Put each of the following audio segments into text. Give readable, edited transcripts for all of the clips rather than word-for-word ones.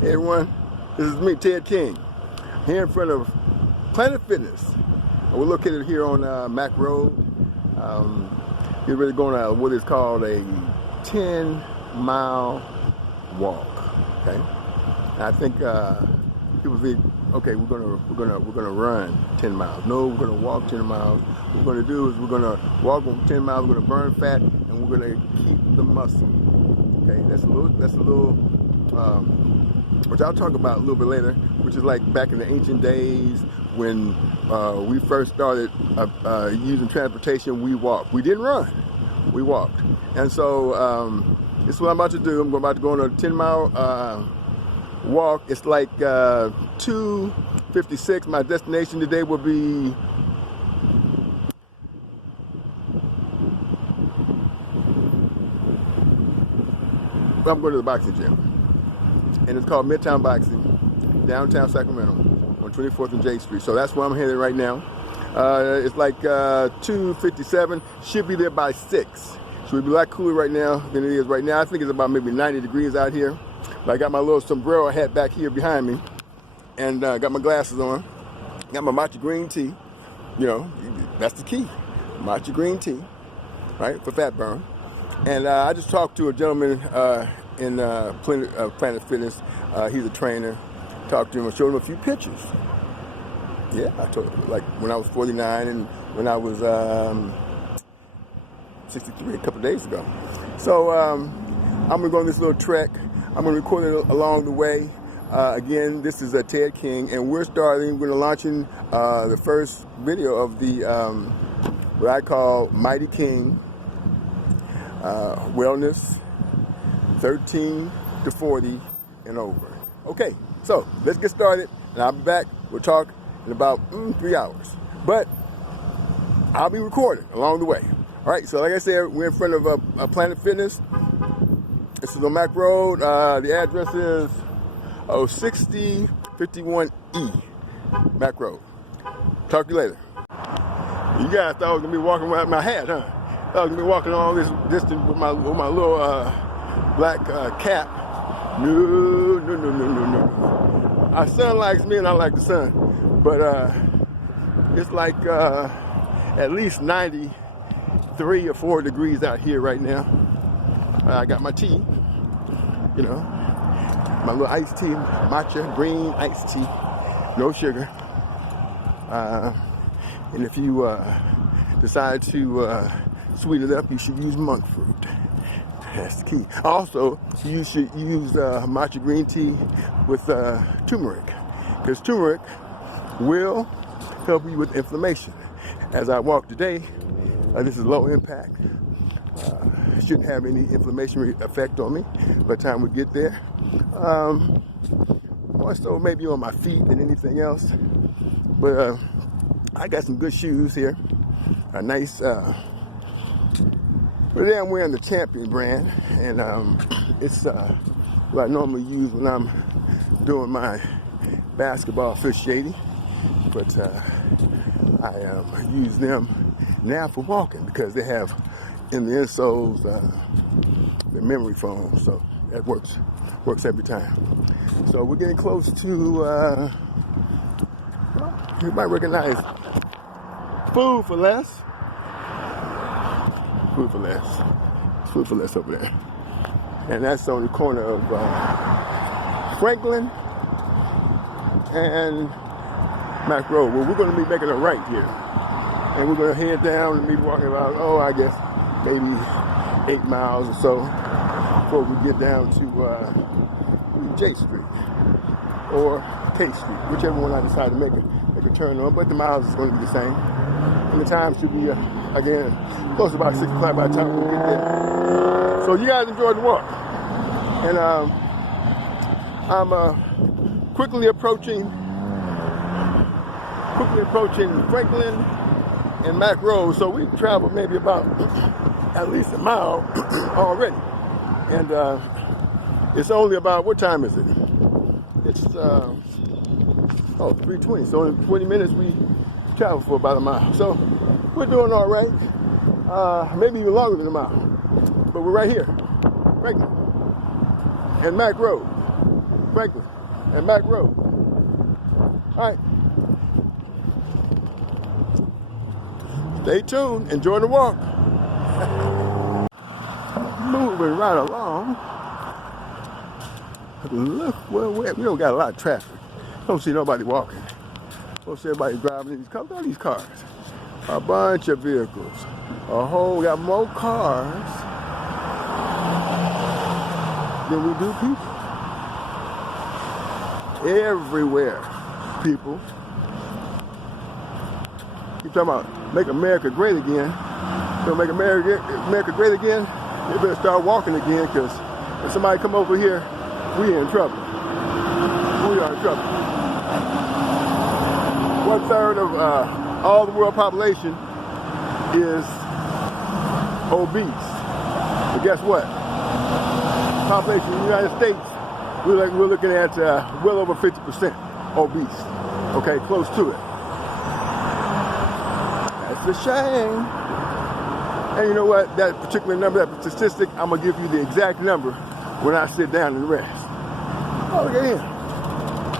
Hey everyone, this is me, Ted King, here in front of Planet Fitness. We're located here on Mac Road. We're really going on what is called a 10-mile walk. Okay, and I think people think, okay, we're gonna run 10 miles. No, we're gonna walk 10 miles. What we're gonna do is we're gonna walk on 10 miles. We're gonna burn fat, and we're gonna keep the muscle. Okay, that's a little. Which I'll talk about a little bit later, which is like back in the ancient days when we first started using transportation. We walked. We didn't run. We walked. And so this is what I'm about to do. I'm about to go on a 10-mile walk. It's like 2:56. My destination today will be I'm going to the boxing gym. And it's called Midtown Boxing, downtown Sacramento, on 24th and J Street. So that's where I'm headed right now. It's like 2:57. Should be there by 6. Should be a lot cooler right now than it is right now. I think it's about maybe 90 degrees out here. But I got my little sombrero hat back here behind me, and got my glasses on. Got my matcha green tea. You know, that's the key. Matcha green tea, right, for fat burn. And I just talked to a gentleman in Planet Fitness. He's a trainer. Talked to him and showed him a few pictures. Yeah, I told him, like when I was 49 and when I was 63 a couple of days ago. So I'm gonna go on this little trek. I'm gonna record it along the way. Again, this is Ted King, and we're launching the first video of the what I call Mytking wellness 13 to 40 and over. Okay, so let's get started, and I'll be back. We'll talk in about 3 hours, but I'll be recording along the way. All right, so like I said, we're in front of Planet Fitness. This is on Mac Road. The address is 6051E Mac Road. Talk to you later. You guys thought I was gonna be walking without my hat, huh? I was gonna be walking all this distance with my little black cap. No. Our son likes me and I like the sun. But it's like at least 93 or 4 degrees out here right now. I got my tea, you know, my little iced tea, matcha green iced tea, no sugar. And if you decide to sweeten it up, you should use monk fruit. That's the key. Also, you should use matcha green tea with turmeric, because turmeric will help you with inflammation. As I walk today, this is low impact. It shouldn't have any inflammatory effect on me by the time we get there. More so maybe on my feet than anything else. But I got some good shoes here. A nice today I'm wearing the Champion brand, and it's what I normally use when I'm doing my basketball officiating, but I use them now for walking because they have in the insoles the memory foam, so that works every time. So we're getting close to well, you might recognize Food for Less. Food for Less. Food for Less over there. And that's on the corner of Franklin and Mac Road. Well, we're going to be making a right here. And we're going to head down and be walking about, I guess, maybe 8 miles or so before we get down to J Street or K Street, whichever one I decide to make a turn on. But the miles is going to be the same. And the time should be, again, close to about 6 o'clock by the time we get there. So you guys enjoy the walk. And I'm quickly approaching Franklin and Mac Road. So we've traveled maybe about at least a mile already. And it's only about, what time is it? It's 3:20. So in 20 minutes we travel for about a mile. So we're doing all right. Maybe even longer than a mile. But we're right here, Franklin and Mac Road, Franklin. and Mac Road. All right. Stay tuned. Enjoy the walk. Moving right along. Look where we don't got a lot of traffic. Don't see nobody walking. Don't see everybody driving these cars. Look at these cars. A bunch of vehicles. We got more cars than we do people. Everywhere, people. Keep talking about make America great again. So make America great again, they better start walking again, because if somebody come over here, we in trouble. We are in trouble. 1/3 of all the world population is obese. But guess what? Population in the United States, we're looking at well over 50% obese. Okay, close to it. That's a shame. And you know what? That particular number, that statistic, I'm gonna give you the exact number when I sit down and rest. Oh, look at him.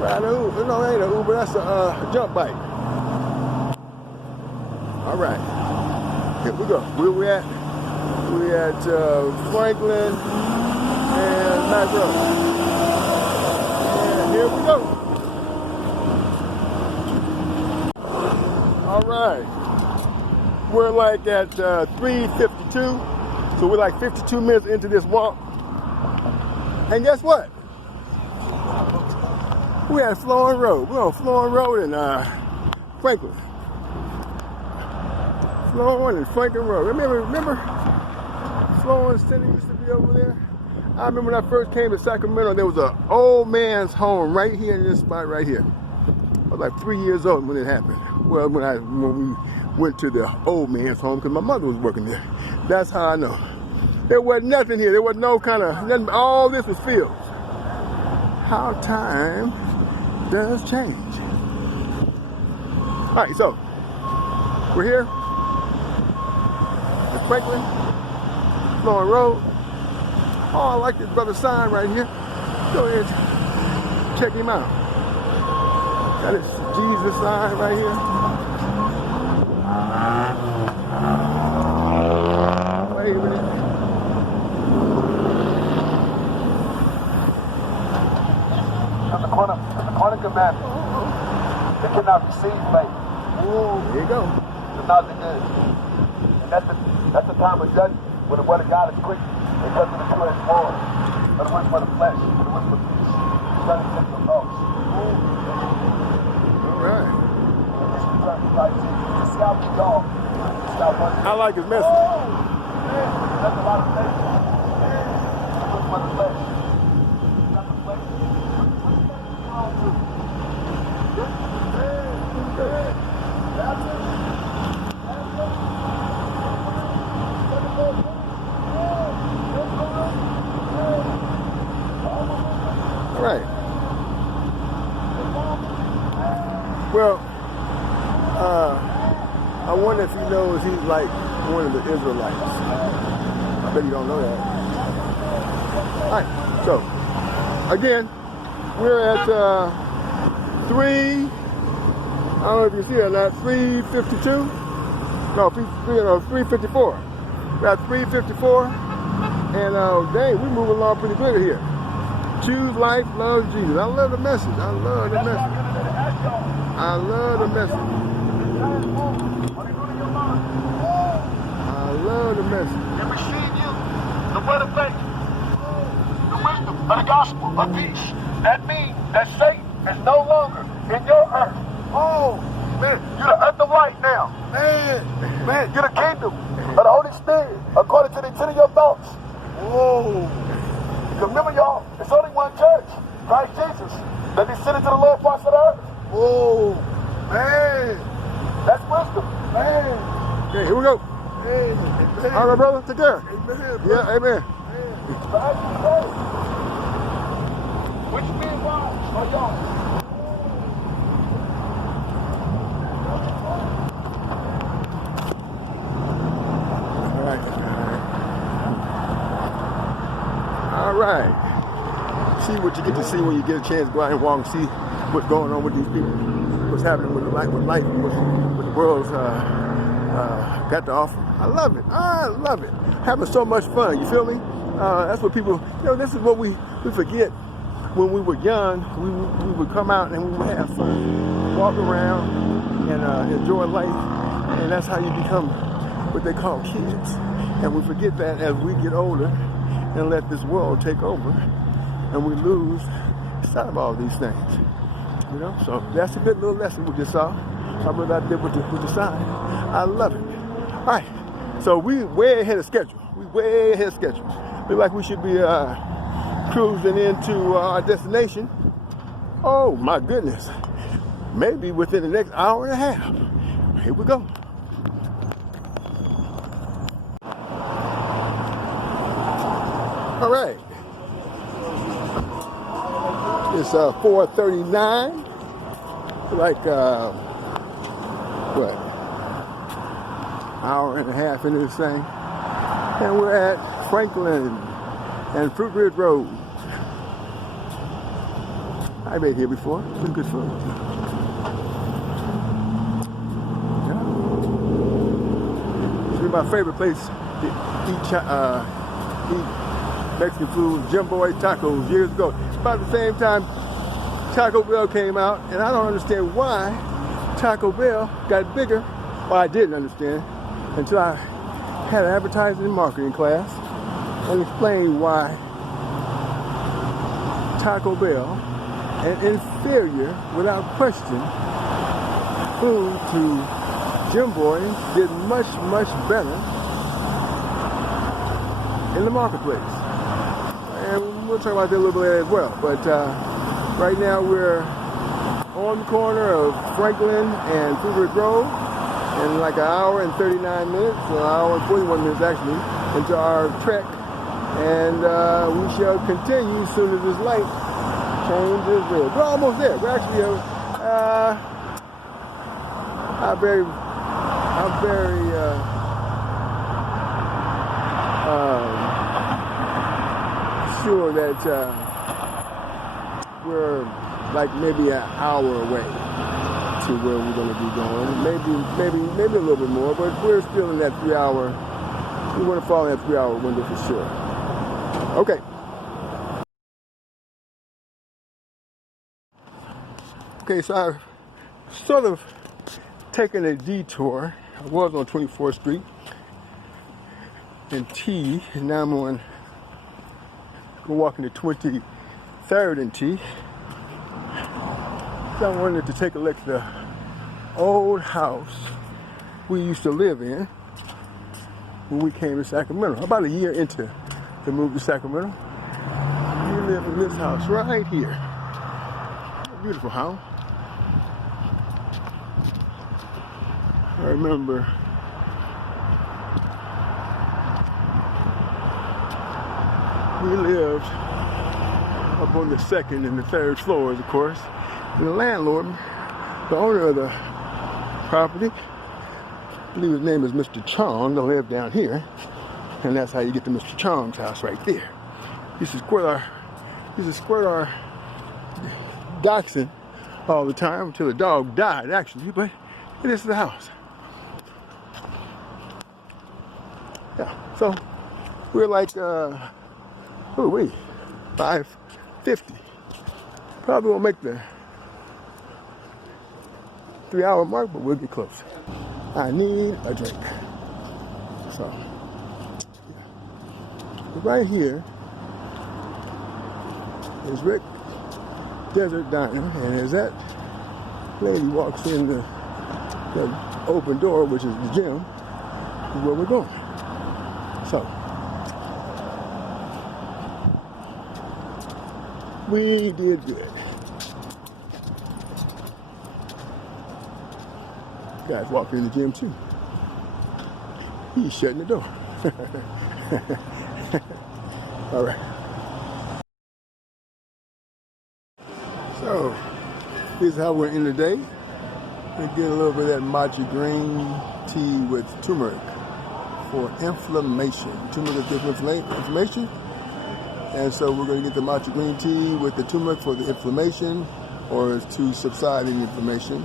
Right, no, it ain't an Uber, that's a jump bike. All right, here we go. Where we at? We at Franklin and Mac Road. And here we go. All right. We're like at 3:52, so we're like 52 minutes into this walk. And guess what? We're at Florin Road. We're on Florin Road in Franklin. Florin and Franklin Road. Remember Florin Center used to be over there? I remember when I first came to Sacramento, there was an old man's home right here in this spot right here. I was like 3 years old when it happened. Well, when we went to the old man's home, because my mother was working there. That's how I know. There wasn't nothing here. There was no kind of nothing. All this was fields. How time does change. All right, so we're here at Franklin, Florin Road. Oh, I like this brother's sign right here. Go ahead, check him out. Got his Jesus sign right here. Wait a minute. At the corner commandment. They cannot receive faith. Oh, there you go. It's not the good. And that's the time of judgment, when the word of God is quick. It comes to the two-edged sword. But it works for the flesh. But it works for peace. It's trying to take the thoughts. All right. I like his message. Oh, man, that's a lot of faith. It works for the flesh. All right. Well, I wonder if he knows he's like one of the Israelites. I bet you don't know that. All right. So, again, we're at 3. I don't know if you see it or not. 3:52. No, 3:54. We're at 3:54, and dang, we moving along pretty good here. Choose life, love Jesus. I love the message. I love the message. I love the message. I love the message. And receive you the word of faith, the wisdom of the gospel of peace. That means that Satan is no longer in your earth. Oh, man, you're the earth of light now. Man, you're the kingdom of the Holy Spirit, according to the intent of your thoughts. Whoa. Remember, y'all, it's only one church, Christ Jesus, that descended to the lower parts of the earth. Whoa, man, that's wisdom, man. Okay, here we go. Amen. All right, brother, take care. Amen. Yeah, amen. So as you say, which men wives are y'all? All right. See, what you get to see when you get a chance to go out and walk and see what's going on with these people, what's happening with life, and what the world's got to offer. I love it. I love it. Having so much fun. You feel me? That's what people. This is what we forget. When we were young, we would come out and we would have fun, walk around and enjoy life, and that's how you become what they call kids. And we forget that as we get older and let this world take over, and we lose sight of all these things. So that's a good little lesson we just saw. How about I did with the sign? I love it. All right, so we way ahead of schedule. Look like we should be cruising into our destination. Oh my goodness, maybe within the next hour and a half. Here we go. All right, it's 4:39. Like hour and a half into this thing, and we're at Franklin and Fruit Ridge Road. I've been here before. It's been good food. Yeah. It's been my favorite place to eat Mexican food, Jim Boy Tacos, years ago. About the same time Taco Bell came out, and I don't understand why Taco Bell got bigger. Well, I didn't understand until I had an advertising and marketing class and explained why Taco Bell, an inferior, without question, food to Jim Boy, did much, much better in the marketplace. And we'll talk about that a little bit as well. But right now we're on the corner of Franklin and Fruit Ridge Road in like an hour and 39 minutes, an hour and 41 minutes actually, into our trek. And we shall continue as soon as this light changes red. We're almost there. We're actually, I'm very sure that we're like maybe an hour away to where we're going to be going. Maybe a little bit more, but we're still in that 3 hour. We want to fall in that 3 hour window for sure. Okay. Okay, so I've sort of taken a detour. I was on 24th Street and T, and now I'm on walking to 23rd and T. So I wanted to take a look at the old house we used to live in when we came to Sacramento. About a year into the move to Sacramento, we live in this house right here. A beautiful house. I remember we lived up on the second and the third floors, of course. And the landlord, the owner of the property, I believe his name is Mr. Chong, that lived down here. And that's how you get to Mr. Chong's house right there. He used to squirt our dachshund all the time until the dog died, actually. But this is the house. Yeah, so we're like, 5:50. Probably won't make the 3 hour mark, but we'll get close. I need a drink. So, yeah. Right here is Rick Desert Diner, and as that lady walks in the open door, which is the gym, is where we're going. So, we did good. Guys walking in the gym too. He's shutting the door. All right. So, this is how we're in today. We get a little bit of that matcha green tea with turmeric for inflammation. Turmeric is good for inflammation. And so we're going to get the matcha green tea with the turmeric for the inflammation, or to subside the inflammation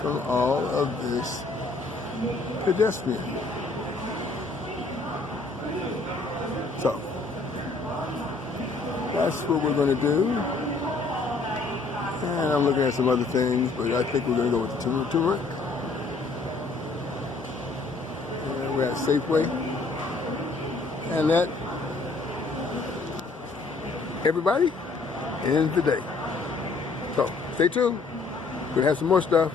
from all of this pedestrian. So that's what we're going to do. And I'm looking at some other things, but I think we're going to go with the turmeric. And we're at Safeway. And that, everybody, ends the day. So stay tuned. We're going to have some more stuff.